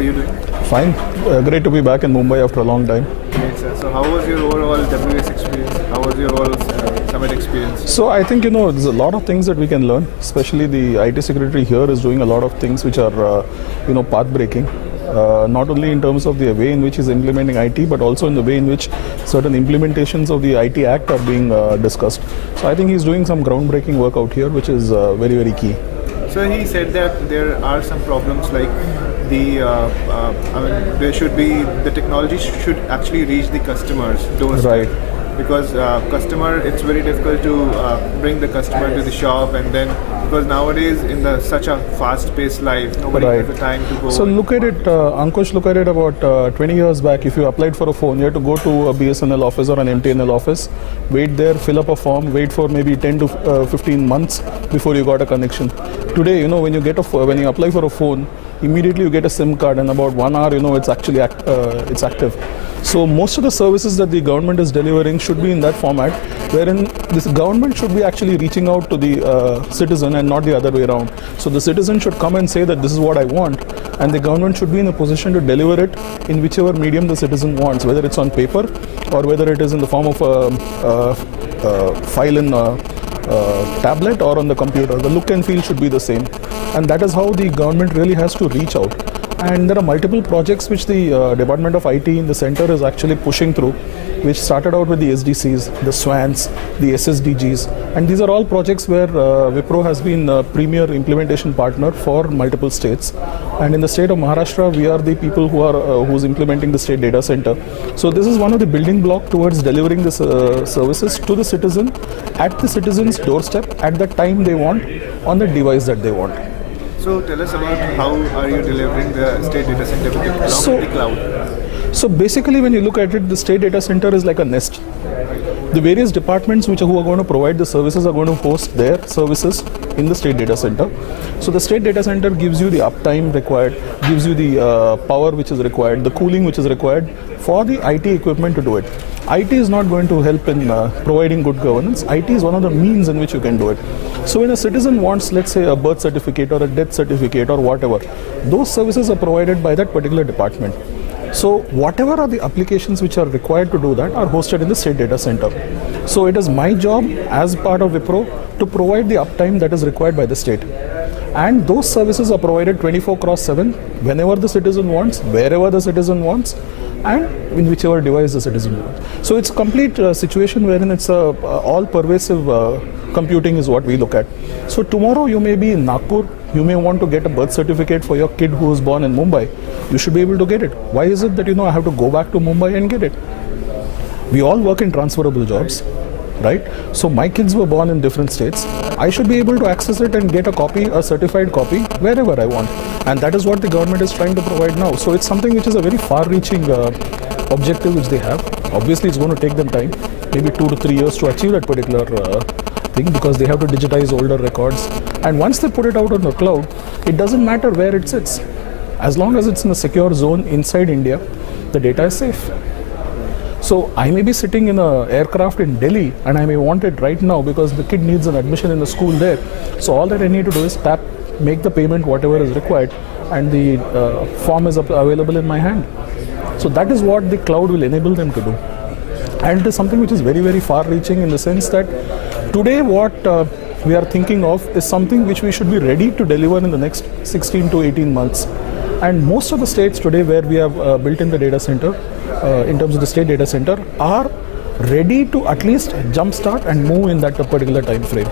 are you doing? Fine. Great to be back in Mumbai after a long time. Great, sir. So how was your overall WS experience? How was your overall summit experience? So I think, there's a lot of things that we can learn, especially the IT secretary here is doing a lot of things which are, path-breaking. Not only in terms of the way in which he's implementing IT, but also in the way in which certain implementations of the IT Act are being discussed. So I think he's doing some groundbreaking work out here, which is very, very key. So he said that there are some problems like the technology should actually reach the customers doorstep. Right. Because it's very difficult to bring the customer to the shop, and then because nowadays in such a fast-paced life, nobody has the time to go. So look at it, Ankush, look at it about 20 years back. If you applied for a phone, you had to go to a BSNL office or an MTNL office, wait there, fill up a form, wait for maybe 10 to 15 months before you got a connection. Today, when you apply for a phone, immediately you get a SIM card, and about 1 hour, it's actually it's active. So most of the services that the government is delivering should be in that format, wherein this government should be actually reaching out to the citizen and not the other way around. So the citizen should come and say that this is what I want, and the government should be in a position to deliver it in whichever medium the citizen wants, whether it's on paper or whether it is in the form of a file in a tablet or on the computer. The look and feel should be the same, and that is how the government really has to reach out. And there are multiple projects which the Department of IT in the center is actually pushing through, which started out with the SDCs, the SWANs, the SSDGs, and these are all projects where Wipro has been a premier implementation partner for multiple states. And in the state of Maharashtra, we are the people who's implementing the state data center. So this is one of the building blocks towards delivering this services to the citizen at the citizen's doorstep at the time they want on the device that they want. So tell us about how are you delivering the state data center with the cloud? So basically, when you look at it, the state data center is like a nest. The various departments who are going to provide the services are going to host their services in the state data center. So the state data center gives you the uptime required, gives you the power which is required, the cooling which is required for the IT equipment to do it. IT is not going to help in providing good governance. IT is one of the means in which you can do it. So when a citizen wants, let's say, a birth certificate or a death certificate or whatever, those services are provided by that particular department. So whatever are the applications which are required to do that are hosted in the state data center. So it is my job as part of Wipro to provide the uptime that is required by the state. And those services are provided 24/7 whenever the citizen wants, wherever the citizen wants, and in whichever device the citizen wants. So it's a complete situation wherein it's all pervasive computing is what we look at. So tomorrow you may be in Nagpur, you may want to get a birth certificate for your kid who was born in Mumbai. You should be able to get it. Why is it that I have to go back to Mumbai and get it? We all work in transferable jobs, right? So my kids were born in different states. I should be able to access it and get a certified copy wherever I want. And that is what the government is trying to provide now. So it's something which is a very far-reaching objective which they have. Obviously, it's going to take them time, maybe 2 to 3 years to achieve that particular thing, because they have to digitize older records. And once they put it out on the cloud, it doesn't matter where it sits. As long as it's in a secure zone inside India, the data is safe. So I may be sitting in an aircraft in Delhi and I may want it right now because the kid needs an admission in the school there. So all that I need to do is tap, make the payment, whatever is required, and the form is available in my hand. So that is what the cloud will enable them to do. And it is something which is very, very far-reaching in the sense that today what we are thinking of is something which we should be ready to deliver in the next 16 to 18 months. And most of the states today where we have built in the data center, in terms of the state data center, are ready to at least jumpstart and move in that particular time frame.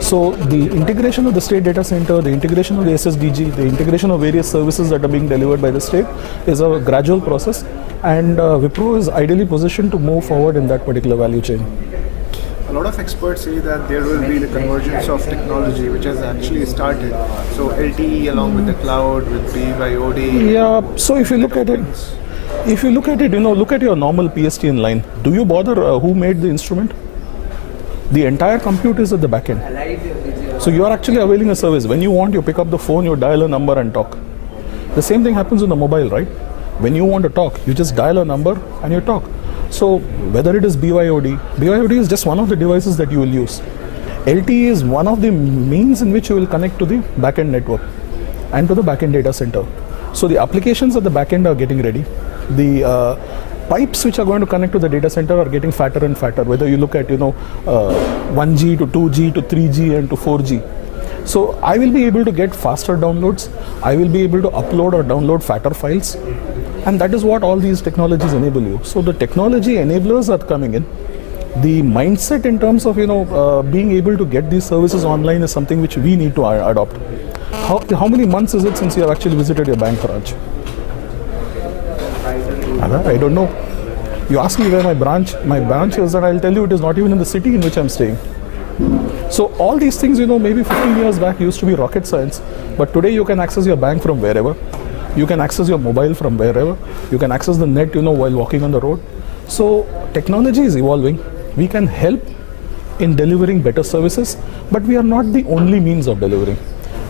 So the integration of the state data center, the integration of the SSDG, the integration of various services that are being delivered by the state is a gradual process, and Wipro is ideally positioned to move forward in that particular value chain. A lot of experts say that there will be the convergence of technology which has actually started. So LTE along with the cloud, with BYOD. Yeah, so if you look at it, look at your normal PSTN line. Do you bother who made the instrument? The entire compute is at the back end. So you are actually availing a service. When you want, you pick up the phone, you dial a number and talk. The same thing happens on the mobile, right? When you want to talk, you just dial a number and you talk. So whether it is BYOD is just one of the devices that you will use. LTE is one of the means in which you will connect to the backend network and to the backend data center. So the applications at the back end are getting ready. The pipes which are going to connect to the data center are getting fatter and fatter. Whether you look at 1G to 2G to 3G and to 4G. So I will be able to get faster downloads. I will be able to upload or download fatter files, and that is what all these technologies enable you. So the technology enablers are coming in. The mindset in terms of being able to get these services online is something which we need to adopt. How many months is it since you have actually visited your bank branch? I don't know. You ask me where my branch is, and I'll tell you it is not even in the city in which I'm staying. So all these things, maybe 15 years back used to be rocket science, but today you can access your bank from wherever. You can access your mobile from wherever. You can access the net, while walking on the road. So technology is evolving. We can help in delivering better services, but we are not the only means of delivering.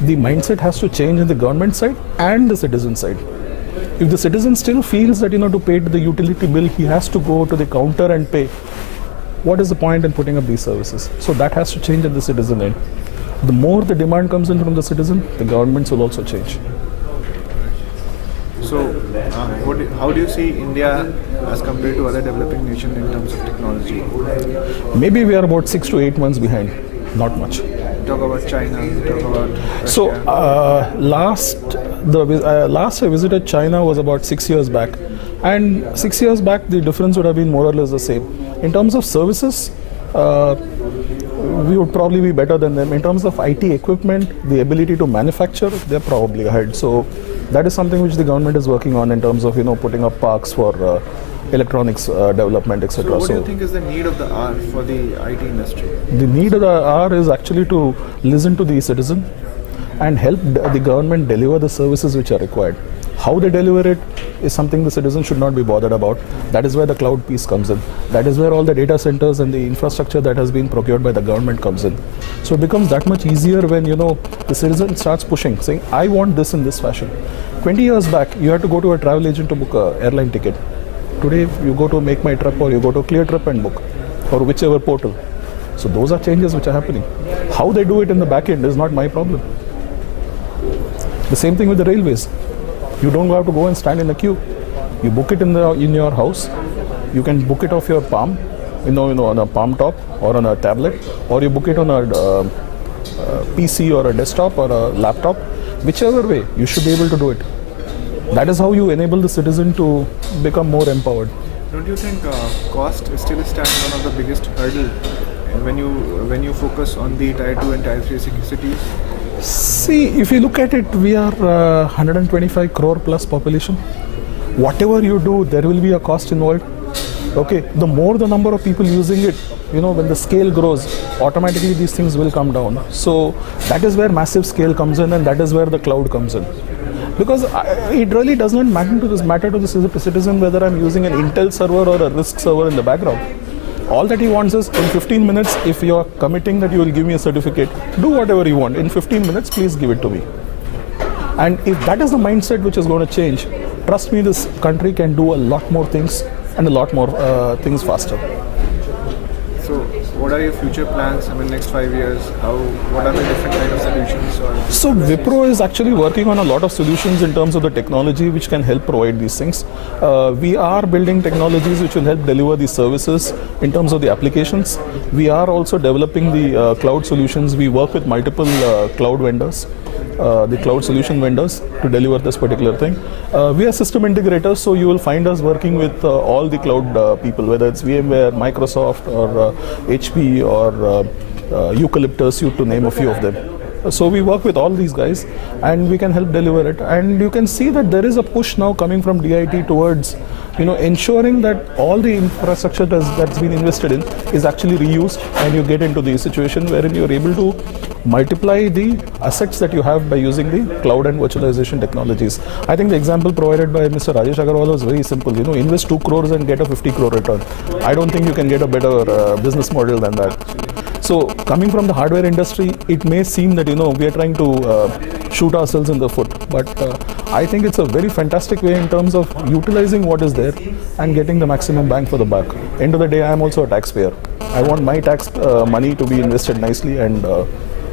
The mindset has to change in the government side and the citizen side. If the citizen still feels that to pay the utility bill, he has to go to the counter and pay, what is the point in putting up these services? So that has to change at the citizen end. The more the demand comes in from the citizen, the governments will also change. So, how do you see India as compared to other developing nations in terms of technology? Maybe we are about 6 to 8 months behind, not much. Talk about China, talk about Russia. So last I visited China was about 6 years back, and 6 years back the difference would have been more or less the same. In terms of services, we would probably be better than them. In terms of IT equipment, the ability to manufacture, they're probably ahead. So that is something which the government is working on in terms of putting up parks for electronics development, etc. So what do you think is the need of the hour for the IT industry? The need of the hour is actually to listen to the citizen and help the government deliver the services which are required. How they deliver it is something the citizen should not be bothered about. That is where the cloud piece comes in. That is where all the data centers and the infrastructure that has been procured by the government comes in. So it becomes that much easier when the citizen starts pushing, saying, I want this in this fashion. 20 years back, you had to go to a travel agent to book an airline ticket. Today, you go to Make My Trip or you go to Clear Trip and book, or whichever portal. So those are changes which are happening. How they do it in the back end is not my problem. The same thing with the railways. You don't have to go and stand in a queue. You book it in your house. You can book it off your palm, on a palm top or on a tablet, or you book it on a PC or a desktop or a laptop. Whichever way, you should be able to do it. That is how you enable the citizen to become more empowered. Don't you think cost still stands one of the biggest hurdle when you focus on the Tier 2 and Tier 3 cities? See, if you look at it, we are 125 crore plus population. Whatever you do, there will be a cost involved. Okay, the more the number of people using it, when the scale grows, automatically these things will come down. So that is where massive scale comes in, and that is where the cloud comes in. Because it really does not matter to the citizen whether I'm using an Intel server or a RISC server in the background. All that he wants is, in 15 minutes, if you are committing that you will give me a certificate, do whatever you want. In 15 minutes, please give it to me. And if that is the mindset which is going to change, trust me, this country can do a lot more things and a lot more things faster. So, what are your future plans? Next 5 years, what are the different kind of solutions? So, Wipro is actually working on a lot of solutions in terms of the technology which can help provide these things. We are building technologies which will help deliver these services in terms of the applications. We are also developing the cloud solutions. We work with multiple cloud vendors. The cloud solution vendors to deliver this particular thing. We are system integrators, so you will find us working with all the cloud people, whether it's VMware, Microsoft, or HP, or Eucalyptus, to name a few of them. So we work with all these guys, and we can help deliver it. And you can see that there is a push now coming from DIT towards ensuring that all the infrastructure that's been invested in is actually reused, and you get into the situation wherein you're able to multiply the assets that you have by using the cloud and virtualization technologies. I think the example provided by Mr. Rajesh Agarwal was very simple. Invest 2 crores and get a 50 crore return. I don't think you can get a better business model than that. So coming from the hardware industry, it may seem that we are trying to shoot ourselves in the foot, but I think it's a very fantastic way in terms of utilizing what is there and getting the maximum bang for the buck. End of the day, I am also a taxpayer. I want my tax money to be invested nicely and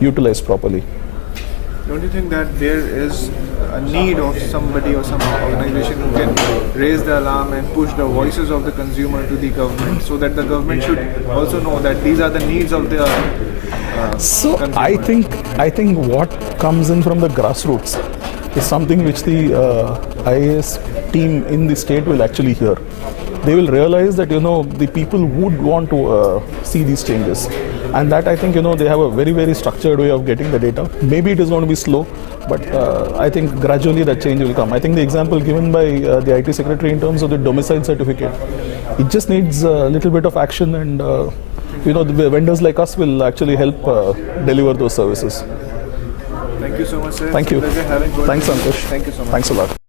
utilized properly. Don't you think that there is a need of somebody or some organization who can raise the alarm and push the voices of the consumer to the government, so that the government should also know that these are the needs of the So consumer. I think what comes in from the grassroots is something which the IAS team in the state will actually hear. They will realize that the people would want to see these changes, and that I think they have a very structured way of getting the data. Maybe it is going to be slow, but I think gradually that change will come. I think the example given by the IT secretary in terms of the domicile certificate, it just needs a little bit of action, and the vendors like us will actually help deliver those services. Thank you so much, sir. Thank It's a you. pleasure having worked Thanks, with you. Ankush. Thank you so much. Thanks a lot.